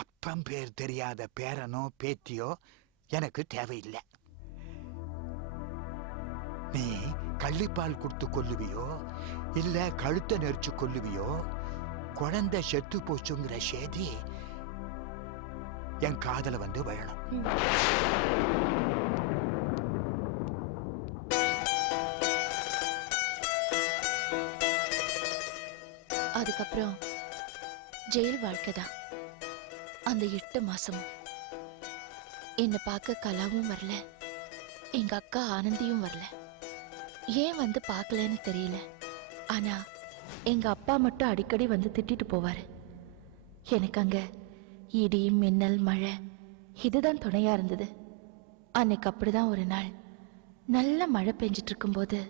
அப்பம் பேர் தெரியாத பேரனோ பேத்தியோ எனக்கு தேவையில்லை. நீ கள்ளிப்பால் கொடுத்து கொல்லுவியோ இல்ல கழுத்தை நெரிச்சு கொல்லுவியோ, குழந்தை செத்து போச்சுங்கிற செய்தி என் காதல வந்து விழணும். அதுக்கப்புறம் ஜெயில் வாழ்க்கைதான். அந்த 8 மாசமும் என்னை பார்க்க கலாவும் வரல, எங்க அக்கா ஆனந்தியும் வரல. ஏன் வந்து பார்க்கலன்னு தெரியல. ஆனா எங்க அப்பா மட்டும் அடிக்கடி வந்து திட்டிட்டு போவாரு. எனக்கு அங்க இடி மின்னல் மழை இதுதான் துணையா இருந்தது. அன்னைக்கு அப்படிதான் ஒரு நாள் நல்ல மழை பெஞ்சிட்டு இருக்கும்போது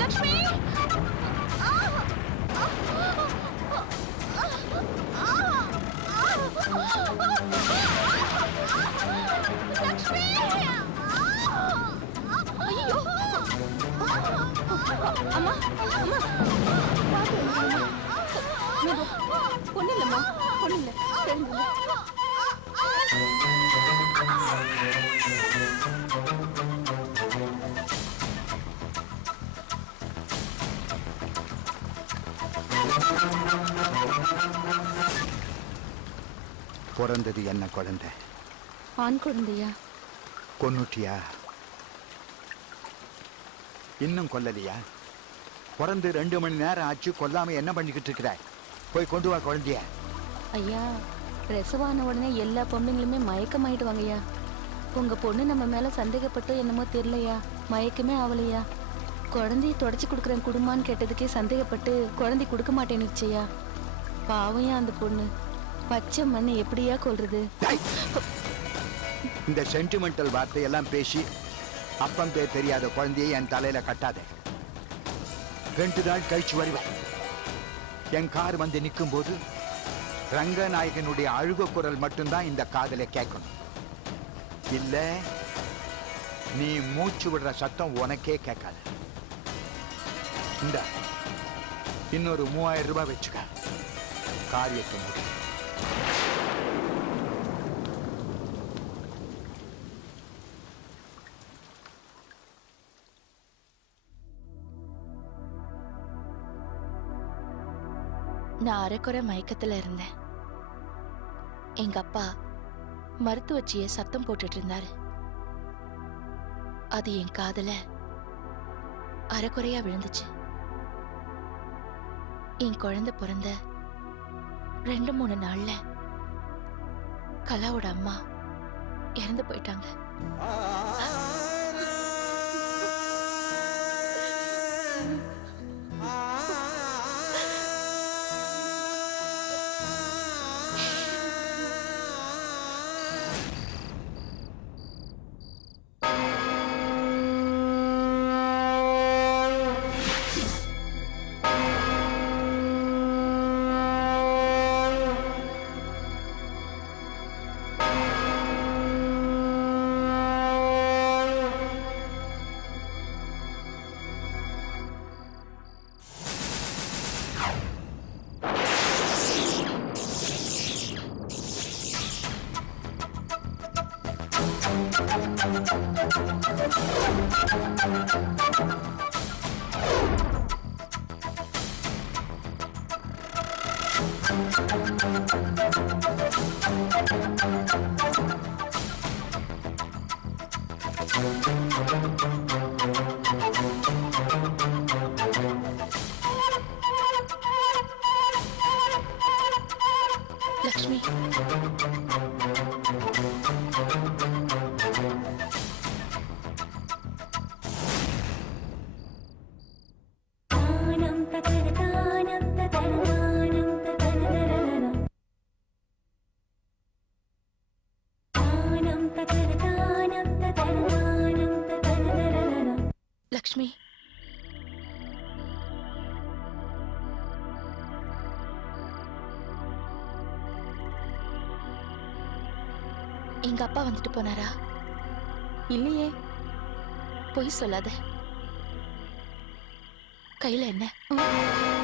லக்ஷ்மி அம்மா அம்மா பொண்ணு இல்லம்மா, பொண்ணு இல்ல. பிறந்தது என்ன குழந்தை? ஆண் குழந்தையா? கொன்னுட்டியா? இன்னும் கொல்லலையா? பிறந்து 2 மணி நேரம் ஆச்சு, கொல்லாம என்ன பண்ணிக்கிட்டு இருக்கிற? போய் கொண்டு வா குழந்தைய. ஐயா, பிரசவான உடனே எல்லா பொண்ணுங்களுமே மயக்கமாயிடுவாங்கய்யா. உங்க பொண்ணு நம்ம மேல சந்தேகப்பட்டு என்னமோ தெரியலையா, மயக்கமே ஆவலையா. குழந்தைய தொடச்சி கொடுக்குறேன் குடும்பம்னு கேட்டதுக்கே சந்தேகப்பட்டு குழந்தை கொடுக்க மாட்டேன்னுச்சையா. பாவையா அந்த பொண்ணு, பச்சை மண்ணு எப்படியா கொள்றது? இந்த சென்டிமெண்டல் வார்த்தையெல்லாம் பேசி அப்பம் பேர் தெரியாத குழந்தையை என் தலையில கட்டாத. 2 நாள் கழிச்சு வருவேன். என் கார் வந்து நிற்கும் போது ரங்கநாயகனுடைய அழுக குரல் மட்டும்தான் இந்த காதலை கேட்கணும். இல்ல நீ மூச்சு விடுற சத்தம் உனக்கே கேட்காது. இந்த இன்னொரு 3000 ரூபாய் வச்சுக்க, காரியத்தை முடியும். நான் அரைக்குறை மயக்கத்துல இருந்தேன். எங்க அப்பா மருத்துவச்சிய சத்தம் போட்டுட்டு இருந்தாரு. அது என் காதுல அரைக்குறையா விழுந்துச்சு. என் குழந்தை பிறந்த 2-3 நாள்ல கலாவோட அம்மா இறந்து போயிட்டாங்க. லக்ஷ்மி, லக்ஷ்மி, எங்க அப்பா வந்துட்டு போனாரா? இல்லையே. பொய் சொல்லாத. கையில என்ன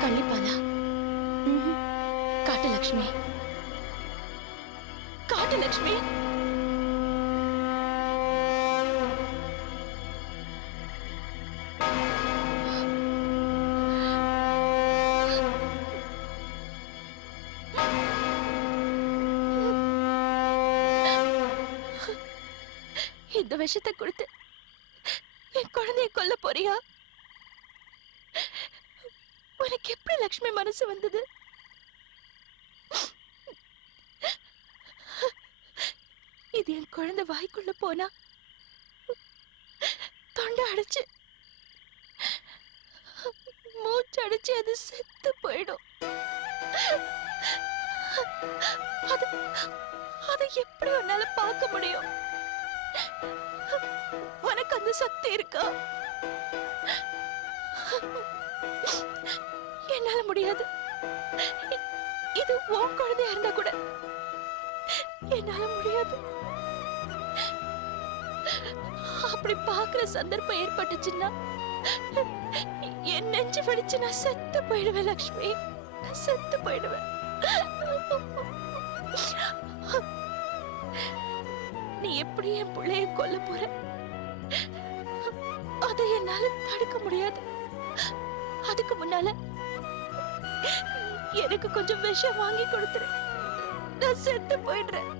கள்ளிப்பாலா? காட்டு லக்ஷ்மி, காட்டு லக்ஷ்மி. இந்த விஷத்தை கொடுத்து என் குழந்தைய கொல்ல போறியா? உனக்கு எப்படி லக்ஷ்மி மனசு வந்தது? இது என் குழந்தை வாய்க்குள்ள போனா தொண்டை அடைச்சு மூச்சு அடைச்சு அது செத்து போயிடும். அதை எப்படி உன்னால பார்க்க முடியும்? உனக்கு அந்த சக்தி இருக்கா? என்னால முடியாது. இது உன் குழந்தையா இருந்தா கூட என்னால முடியாது. அப்படி பாக்குற சந்தர்ப்பம் ஏற்பட்டுச்சுன்னா என் நெஞ்சு வெடிச்சு நான் செத்து போயிடுவேன் லக்ஷ்மி, செத்து போயிடுவேன். நீ எப்படி என் பிள்ளைய கொல்ல போற? அதை என்னால தடுக்க முடியாது. அதுக்கு முன்னால எனக்கு கொஞ்சம் விஷம் வாங்கி கொடுத்துரு, நான் செத்து போயிடுறேன்.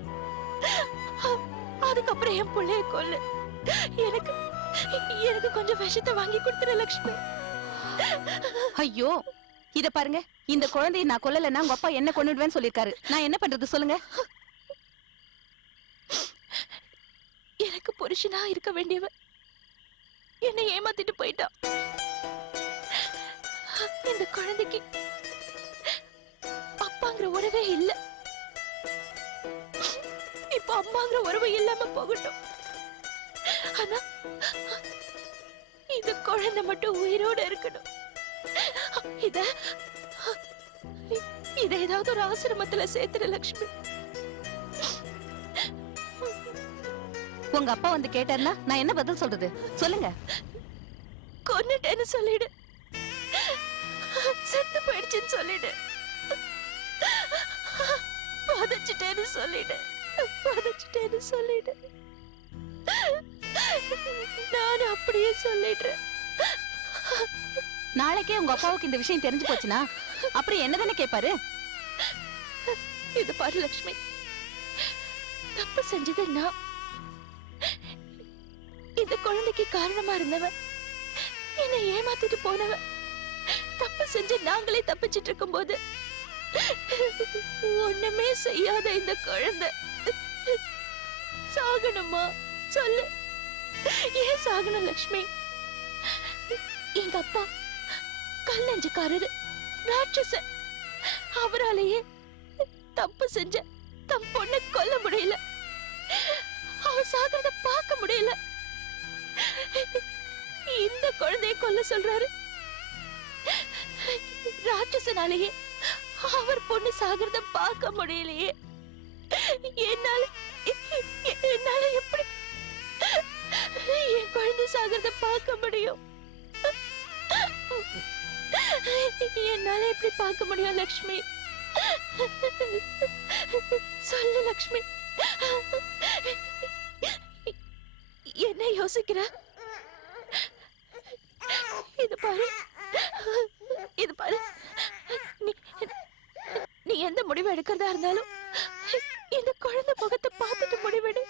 அதுக்கப்புறம் என் பிள்ளைய கொல்லு. எனக்கு எனக்கு கொஞ்சம் விஷத்தை வாங்கி கொடுத்துரு லக்ஷ்மி. ஐயோ, இத பாருங்க, இந்த குழந்தையை நான் கொல்லலைன்னா உங்க அப்பா என்ன கொன்னுடுவேன்னு சொல்லிருக்காரு. நான் என்ன பண்றது சொல்லுங்க? எனக்கு புருஷனா இருக்க வேண்டியவன் என்னை ஏமாத்திட்டு போயிட்டான். இந்த குழந்தைக்கு அப்பாங்கிற உறவே இல்ல. இப்ப அம்மாங்கிற உறவு இல்லாம போகட்டும். ஆனா இந்த குழந்தை மட்டும் உயிரோட இருக்கணும். இத ஏதாவது ஒரு ஆசிரமத்துல சேர்த்துற லக்ஷ்மி. உங்க அப்பா வந்து கேட்டாருன்னா நான் என்ன பதில் சொல்றது சொல்லுங்க? கொன்னுட்டேன்னு சொல்லிடு, செத்து போயிடுச்சுன்னு சொல்லிடு, புதைச்சிட்டேன்னு சொல்லிடு, புதைச்சிட்டேன்னு சொல்லிடு. நான் அப்படியே சொல்லிடுறேன். நாளைக்கே உங்க அப்பாவுக்கு இந்த விஷயம் தெரிஞ்சு போச்சுன்னா அப்புறம் என்னதானே கேட்பாரு? இது பாரு லக்ஷ்மி, தப்பு செஞ்சது நான். இந்த குழந்தைக்கு காரணமா இருந்தவன், என்னை ஏமாத்திட்டு போனவன். தப்பு செஞ்சு நாங்களே தப்பிச்சிட்டு இருக்கும் போது ஒண்ணுமே செய்யாத இந்த குழந்தை சாகணுமா? சொல்லு, ஏன் சாகணும் லக்ஷ்மி? எங்க அப்பா கல் நெஞ்சுக்காரரு, ராட்சசன். அவராலேயே தப்பு செஞ்ச தம் பொண்ணை கொல்ல முடியல, அவ சாகிறத பார்க்க முடியல. இந்த குழந்தையை கொல்ல சொல்றாரு. ராட்சசனாலேயே அவர் பொண்ணு சாகிறத பார்க்க முடியலையே. என்னால என்னால எப்படி என் குழந்தை சாகிறத பார்க்க முடியும்? என்னால எப்படி பார்க்க முடியும் லக்ஷ்மி? சொல்லு லக்ஷ்மி, என்ன யோசிக்கிற? இது பாரு, இது பாரு, நீ எந்த முடிவு எடுக்கிறதா இருந்தாலும் இந்த குழந்தை முகத்தை பார்த்துட்டு முடிவெடு.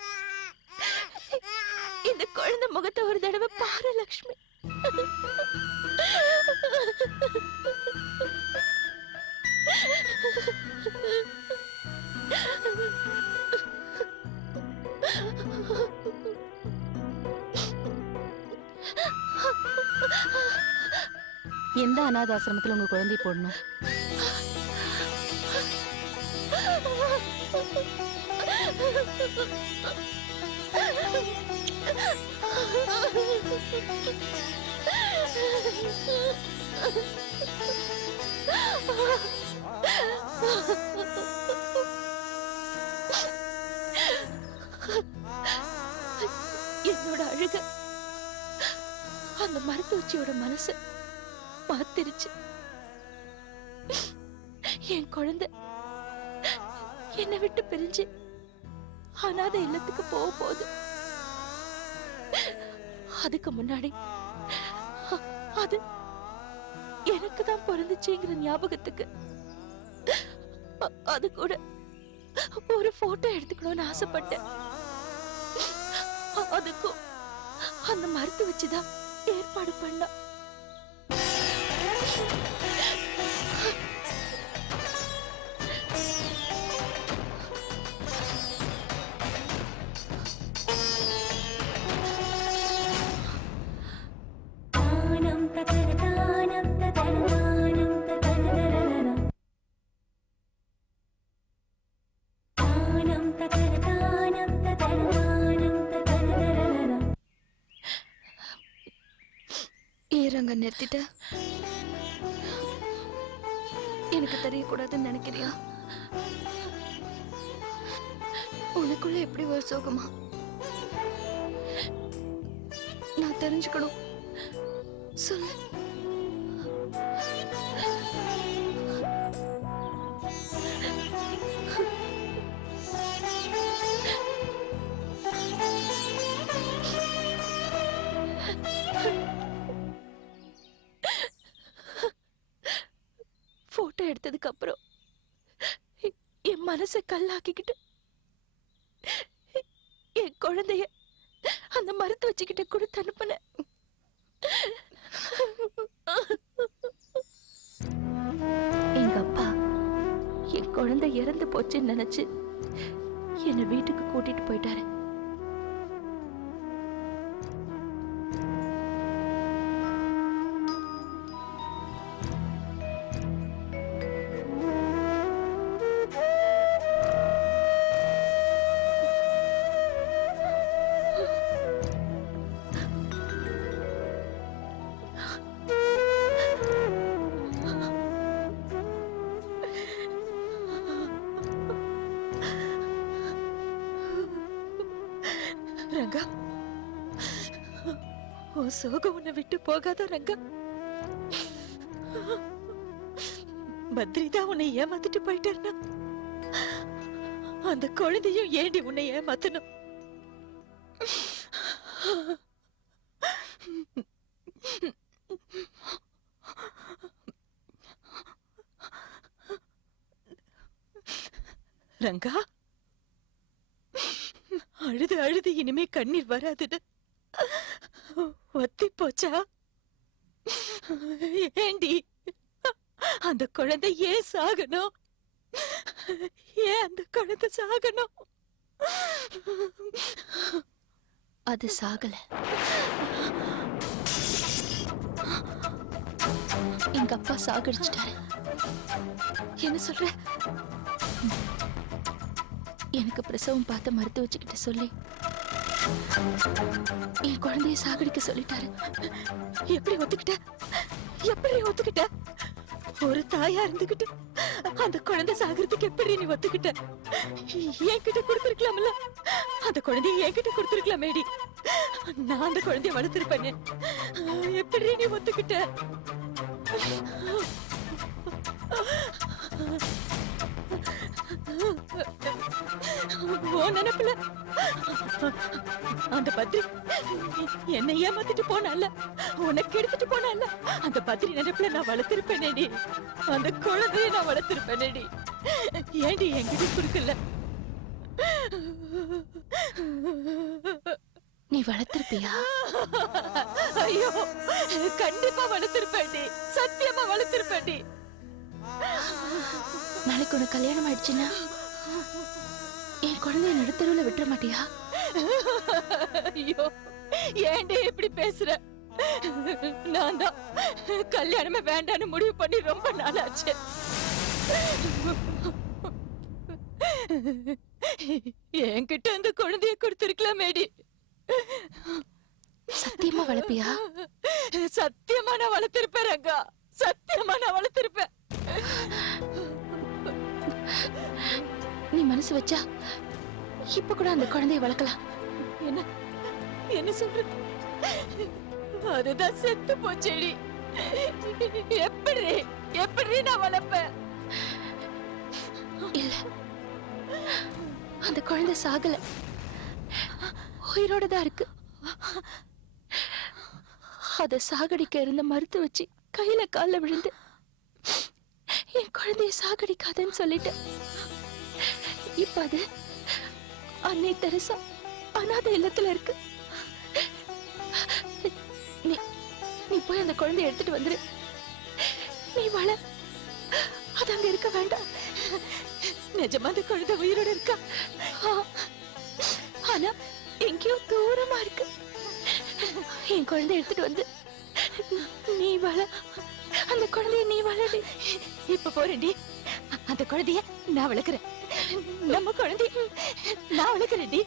இந்த குழந்தை முகத்தை ஒரு தடவை பாரு லக்ஷ்மி. எந்த அநாத ஆசிரமத்துல உங்க குழந்தை போடணும்? என்னோட அழுக அந்த மருத்துவச்சியோட மனசு மாத்திருச்சு. என் குழந்தை என்னை விட்டு பிரிஞ்சு அனாதை இல்லத்துக்கு போக போகுது. அதுக்கு முன்னாடி அது எனக்கு தான் பிறந்துச்சுங்கிற ஞாபகத்துக்கு அது கூட ஒரு போட்டோ எடுத்துக்கணும்னு ஆசைப்பட்டேன். அதுக்கும் அந்த மரத்தை வச்சுதான் ஏற்பாடு பண்ண. ஏறங்க நிறுத்திட்ட. எனக்கு தெரியக்கூடாதுன்னு நினைக்கிறியா? உனக்குள்ள எப்படி ஒரு சோகமா? நான் தெரிஞ்சுக்கணும். சொல்லு. போட்டோ எடுத்ததுக்கு அப்புறம் என் மனசை கல்லாக்கிக்கிட்டு என் குழந்தைய அந்த மரத்தை வச்சுக்கிட்ட கொடுத்து அனுப்புன. எங்க அப்பா என் குழந்தை இறந்து போச்சுன்னு நினைச்சு என்னை வீட்டுக்கு கூட்டிட்டு போயிட்டாரு. ரங்கா, உன் சோகம் உன்னை விட்டு போகாத ரங்கா. பத்ரிதான் உன்னை ஏமாத்திட்டு போயிட்டாருனா அந்த குழந்தையும் ஏண்டி உன்னை ஏமாத்தணும்? ரங்கா, அழுது அழுது இனிமே கண்ணீர் வராதுன்னு ஒத்தி போச்சா? ஏண்டி அந்த குழந்தை ஏன் சாகணும்? ஏன் அந்த குழந்தை சாகணும்? அது சாகல. எங்க அப்பா சாகடிச்சிட்டாரு. என்ன சொல்ற? எனக்கு பிரசவம் பார்த்த மருத்துவ வச்சுக்கிட்ட சொல்லி என் குழந்தைய சாகடிக்க சொல்லிட்டாரு. எப்படி ஒத்துக்கிட்ட? எப்படி ஒத்துக்கிட்ட? ஒரு தாயா இருந்துகிட்டு அந்த குழந்தை சாகிறதுக்கு எப்படி நீ ஒத்துக்கிட்ட? என்கிட்ட கொடுத்திருக்கலாம்ல? அந்த குழந்தைய என்கிட்ட கொடுத்திருக்கலாமேடி. நான் அந்த குழந்தைய வளர்த்திருப்பேன். எப்படி நீ ஒத்துக்கிட்ட? ஓ நினைப்புல அந்த பத்ரி என்னை ஏமாத்திட்டு போனால, உனக்கு எடுத்துட்டு போனால, அந்த பத்ரி நினைப்புல நான் வளர்த்திருப்பேனேடி. அந்த குழந்தைய நான் வளர்த்திருப்பேனேடி. ஏண்டி என்கிட்ட குடுக்கல? நீ வளர்த்திருப்பியா? ஐயோ, கண்டிப்பா வளர்த்திருப்பேன்டி. சத்தியமா வளர்த்திருப்பேன்டி. நாளைக்கு உனக்கு கல்யாணம் ஆயிடுச்சுன்னா என் குழந்தைய நடுத்தருவுல விட்டுற மாட்டியா? ஐயோ, ஏண்டி இப்படி பேசுற? நான் தான் கல்யாணமே வேண்டான்னு முடிவு பண்ணி ரொம்ப நாளாச்சு. என்கிட்ட அந்த குழந்தைய கொடுத்திருக்கலாமேடி. சத்தியமா வளர்ப்பியா? சத்தியமா நான் வளர்த்திருப்பேன் ரங்கா. சத்தியமா நான் வளர்த்திருப்பேன். நீ மனசு வச்சா இப்ப கூட அந்த குழந்தைய வளர்க்கலாம். என்ன என்ன சொல்ற? அதுதான் செத்து போச்சேடி. எப்படி எப்படி நான் வளர்ப்பேன்? இல்ல, அந்த குழந்தை சாகல, உயிரோட தான் இருக்கு. அத சாகடிக்க இருந்த மருத்து வச்சு கையில கால்ல விழுந்து என் குழந்தைய சாகடிக்காதன்னு சொல்லிட்டேன். இப்ப அது அன்னை தெரசா அனாதை இல்லத்துல இருக்கு. நீ நீ போய் அந்த குழந்தைய எடுத்துட்டு வந்துரு. நீ வள, அது அங்க இருக்க வேண்டாம். நிஜமா அந்த குழந்தை உயிரோட இருக்கா? ஆனா எங்கேயோ தூரமா இருக்கு. என் குழந்தை எடுத்துட்டு வந்து நீ வள, அந்த குழந்தைய நீ வளடி. இப்ப போறேன்டி, அந்த குழந்தைய நான் வளர்க்கிறேன். நம்ம குழந்தை நான் வளர்க்கிறேன்டி.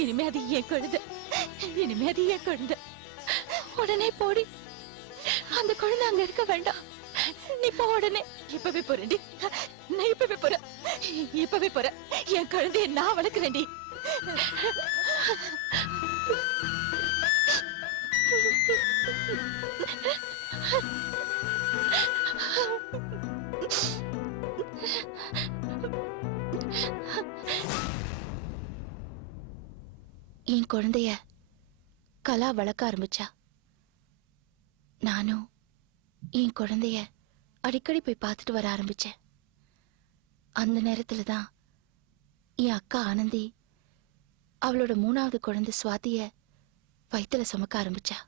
இனிமே அது என் குழந்தை, இனிமே அது என் குழந்தை. உடனே போடி, அந்த குழந்தை அங்க இருக்க வேண்டாம். நீ போ உடனே. இப்பவே போறேன்டி, நான் இப்பவே போறேன், இப்பவே போறேன். என் குழந்தைய நான் வளர்க்கிறேன்டி. என் குழந்தைய கலா வளர்க்க ஆரம்பிச்சா. நானும் என் குழந்தைய அடிக்கடி போய் பார்த்துட்டு வர ஆரம்பிச்சேன். அந்த நேரத்துல தான் என் அக்கா ஆனந்தி அவளோட 3வது குழந்தை சுவாதிய வயித்துல சுமக்க ஆரம்பிச்சா.